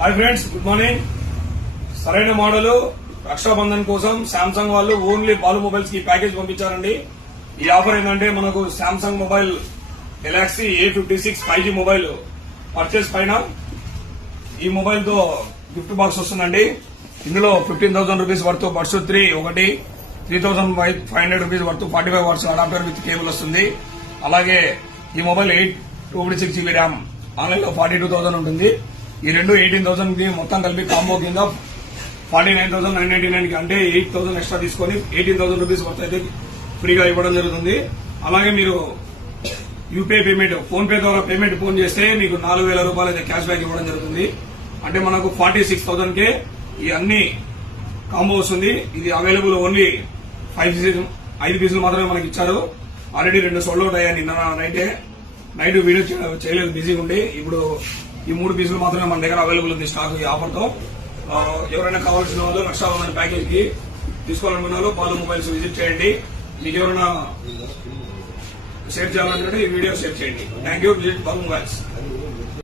Hi friends, good morning. సరైన model Rakshabandhan కోసం Samsung వాళ్ళు ఓన్లీ బాలు మొబైల్స్ కి ప్యాకేజ్ పంపించారండి. ఈ ఆఫర్ ఏంటంటే మనకు Samsung mobile Galaxy A56 5G mobile purchase పైన ఈ మొబైల్ తో గిఫ్ట్ బాక్స్ వస్తుందండి. ఇందులో 15,000 రూపీస్ వర్త్ బడ్స్ 3 ఒకటి, 3,500 rupees worth 45 watts adapter with cable వస్తుంది. అలాగే ఈ మొబైల్ 826 GB ర్యామ్, ఆన్లైన్ లో 42,000 ఉంటుంది. ఈ రెండు 18,000 కి మొత్తం కలిపి కాంబో కింద 49,999 కి, అంటే 8,000 ఎక్స్ట్రా తీసుకొని 18,000 రూపీస్ వర్త్ అయితే ఫ్రీగా ఇవ్వడం జరుగుతుంది. అలాగే మీరు యూపీఐ పేమెంట్, ఫోన్ పే ద్వారా పేమెంట్ ఫోన్ చేస్తే మీకు 4,000 రూపాయలు అయితే క్యాష్ బ్యాక్ ఇవ్వడం జరుగుతుంది. అంటే మనకు 46,000 కే ఈ అన్ని కాంబో వస్తుంది. ఇది అవైలబుల్ ఓన్లీ 5 పీసులు మాత్రమే మనకి ఇచ్చారు. ఆల్రెడీ 2 సోల్డ్ అవుట్ అయ్యాయి నిన్న నైట్ వీడియో చేయలేదు, బిజీగా ఉండి. ఇప్పుడు ఈ 3 పీసులు మాత్రమే మన దగ్గర అవైలబుల్ ఉంది స్టాక్ ఈ ఆఫర్ తో. ఎవరైనా కావాల్సిన వాళ్ళు రక్షాబంధన్ ప్యాకేజ్ కి తీసుకోవాలనుకున్న వాళ్ళు బాలు మొబైల్స్ విజిట్ చేయండి. మీకు ఎవరైనా షేర్ చేయాలనుకుంటే ఈ వీడియో షేర్ చేయండి. Thank you. Visit Balu mobiles.